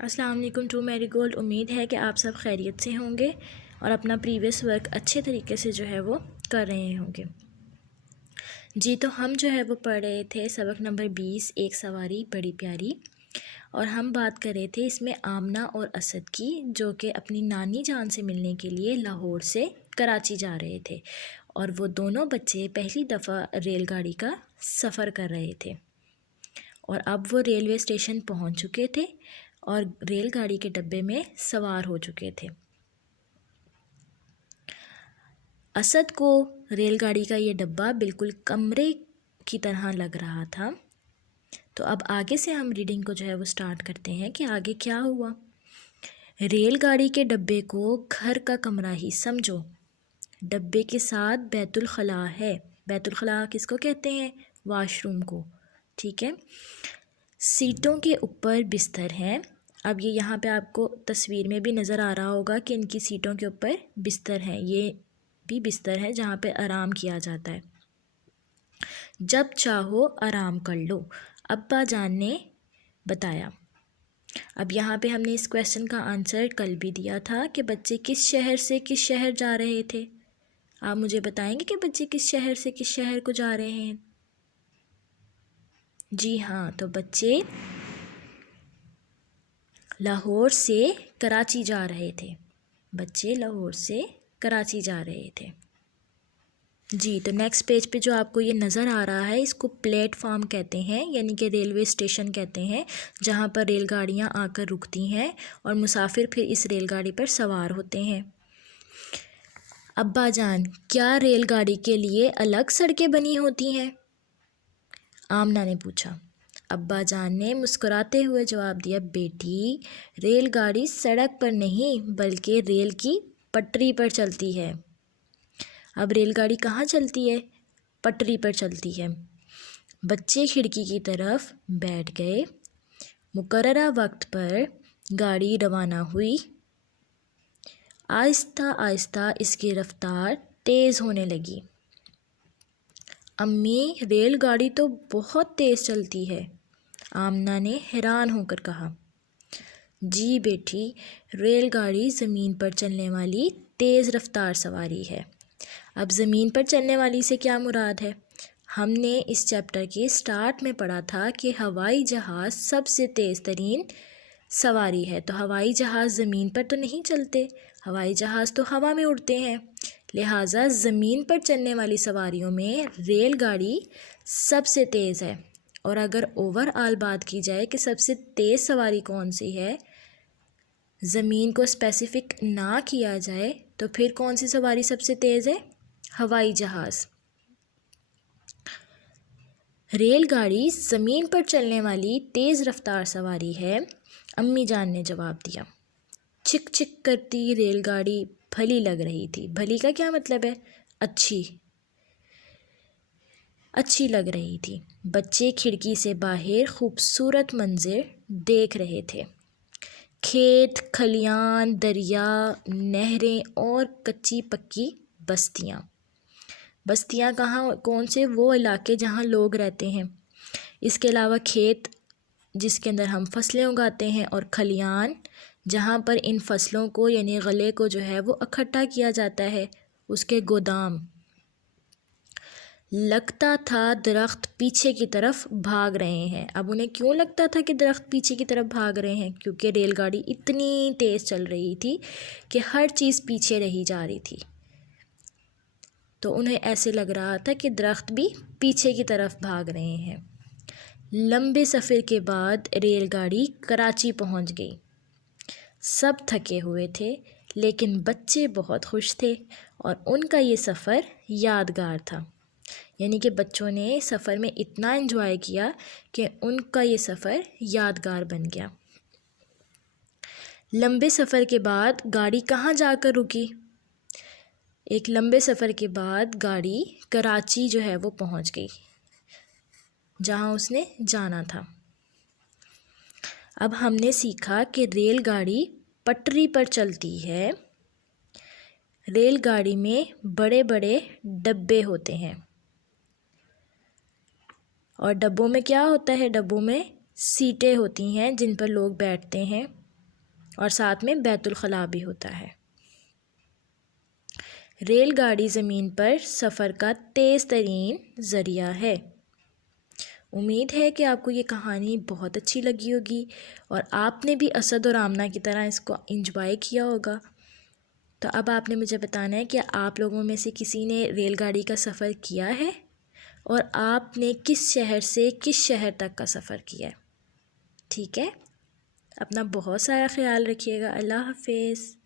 السلام علیکم to marry gold. امید ہے کہ آپ سب خیریت سے ہوں گے اور اپنا پریویس ورک اچھے طریقے سے جو ہے وہ کر رہے ہوں گے. جی تو ہم جو ہے وہ پڑھ رہے تھے سبق نمبر 20 ایک سواری بڑی پیاری، اور ہم بات کر رہے تھے اس میں آمنہ اور اسد کی، جو کہ اپنی نانی جان سے ملنے کے لیے لاہور سے کراچی جا رہے تھے، اور وہ دونوں بچے پہلی دفعہ ریل گاڑی کا سفر کر رہے تھے، اور اب وہ ریلوے اسٹیشن پہنچ چکے تھے اور ریل گاڑی کے ڈبے میں سوار ہو چکے تھے. اسد کو ریل گاڑی کا یہ ڈبہ بالکل کمرے کی طرح لگ رہا تھا. تو اب آگے سے ہم ریڈنگ کو جو ہے وہ سٹارٹ کرتے ہیں کہ آگے کیا ہوا. ریل گاڑی کے ڈبے کو گھر کا کمرہ ہی سمجھو. ڈبے کے ساتھ بیت الخلاء ہے. بیت الخلاء کس کو کہتے ہیں؟ واش روم کو. ٹھیک ہے. سیٹوں کے اوپر بستر ہیں. اب یہ یہاں پہ آپ کو تصویر میں بھی نظر آ رہا ہوگا کہ ان کی سیٹوں کے اوپر بستر ہیں. یہ بھی بستر ہے جہاں پہ آرام کیا جاتا ہے. جب چاہو آرام کر لو، ابا جان نے بتایا. اب یہاں پہ ہم نے اس کویسچن کا آنسر کل بھی دیا تھا کہ بچے کس شہر سے کس شہر جا رہے تھے. آپ مجھے بتائیں گے کہ بچے کس شہر سے کس شہر کو جا رہے ہیں؟ جی ہاں، تو بچے لاہور سے کراچی جا رہے تھے. بچے لاہور سے کراچی جا رہے تھے. جی تو نیکسٹ پیج پہ جو آپ کو یہ نظر آ رہا ہے اس کو پلیٹ فارم کہتے ہیں، یعنی کہ ریلوے اسٹیشن کہتے ہیں، جہاں پر ریل گاڑیاں آ کر رکتی ہیں اور مسافر پھر اس ریل گاڑی پر سوار ہوتے ہیں. ابا جان، کیا ریل گاڑی کے لیے الگ سڑکیں بنی ہوتی ہیں؟ آمنہ نے پوچھا. ابا جان نے مسکراتے ہوئے جواب دیا، بیٹی ریل گاڑی سڑک پر نہیں بلکہ ریل کی پٹری پر چلتی ہے. اب ریل گاڑی کہاں چلتی ہے؟ پٹری پر چلتی ہے. بچے کھڑکی کی طرف بیٹھ گئے. مقررہ وقت پر گاڑی روانہ ہوئی. آہستہ آہستہ اس کی رفتار تیز ہونے لگی. امی، ریل گاڑی تو بہت تیز چلتی ہے، آمنہ نے حیران ہو کر کہا. جی بیٹی، ریل گاڑی زمین پر چلنے والی تیز رفتار سواری ہے. اب زمین پر چلنے والی سے کیا مراد ہے؟ ہم نے اس چیپٹر کے سٹارٹ میں پڑھا تھا کہ ہوائی جہاز سب سے تیز ترین سواری ہے. تو ہوائی جہاز زمین پر تو نہیں چلتے، ہوائی جہاز تو ہوا میں اڑتے ہیں. لہٰذا زمین پر چلنے والی سواریوں میں ریل گاڑی سب سے تیز ہے. اور اگر اوور آل بات کی جائے کہ سب سے تیز سواری کون سی ہے، زمین کو اسپیسیفک نہ کیا جائے تو پھر کون سی سواری سب سے تیز ہے؟ ہوائی جہاز. ریل گاڑی زمین پر چلنے والی تیز رفتار سواری ہے، امی جان نے جواب دیا. چک چک کرتی ریل گاڑی بھلی لگ رہی تھی. بھلی کا کیا مطلب ہے؟ اچھی لگ رہی تھی. بچے کھڑکی سے باہر خوبصورت منظر دیکھ رہے تھے. کھیت کھلیان، دریا، نہریں اور کچی پکی بستیاں. بستیاں کون سے؟ وہ علاقے جہاں لوگ رہتے ہیں. اس کے علاوہ کھیت جس کے اندر ہم فصلیں اگاتے ہیں، اور کھلیان جہاں پر ان فصلوں کو یعنی غلے کو جو ہے وہ اکٹھا کیا جاتا ہے، اس کے گودام. لگتا تھا درخت پیچھے کی طرف بھاگ رہے ہیں. اب انہیں کیوں لگتا تھا کہ درخت پیچھے کی طرف بھاگ رہے ہیں؟ کیونکہ ریل گاڑی اتنی تیز چل رہی تھی کہ ہر چیز پیچھے رہی جا رہی تھی. تو انہیں ایسے لگ رہا تھا کہ درخت بھی پیچھے کی طرف بھاگ رہے ہیں. لمبے سفر کے بعد ریل گاڑی کراچی پہنچ گئی. سب تھکے ہوئے تھے لیکن بچے بہت خوش تھے اور ان کا یہ سفر یادگار تھا. یعنی کہ بچوں نے سفر میں اتنا انجوائے کیا کہ ان کا یہ سفر یادگار بن گیا. لمبے سفر کے بعد گاڑی کہاں جا کر رکی؟ ایک لمبے سفر کے بعد گاڑی کراچی جو ہے وہ پہنچ گئی، جہاں اس نے جانا تھا. اب ہم نے سیکھا کہ ریل گاڑی پٹری پر چلتی ہے. ریل گاڑی میں بڑے بڑے ڈبے ہوتے ہیں، اور ڈبوں میں کیا ہوتا ہے؟ ڈبوں میں سیٹیں ہوتی ہیں جن پر لوگ بیٹھتے ہیں. اور ساتھ میں بیت الخلاء بھی ہوتا ہے۔ ریل گاڑی زمین پر سفر کا تیز ترین ذریعہ ہے۔ امید ہے کہ آپ کو یہ کہانی بہت اچھی لگی ہوگی اور آپ نے بھی اسد اور آمنہ کی طرح اس کو انجوائے کیا ہوگا۔ تو اب آپ نے مجھے بتانا ہے کہ آپ لوگوں میں سے کسی نے ریل گاڑی کا سفر کیا ہے اور آپ نے کس شہر سے کس شہر تک کا سفر کیا ہے۔ ٹھیک ہے، اپنا بہت سارا خیال رکھیے گا۔ اللہ حافظ۔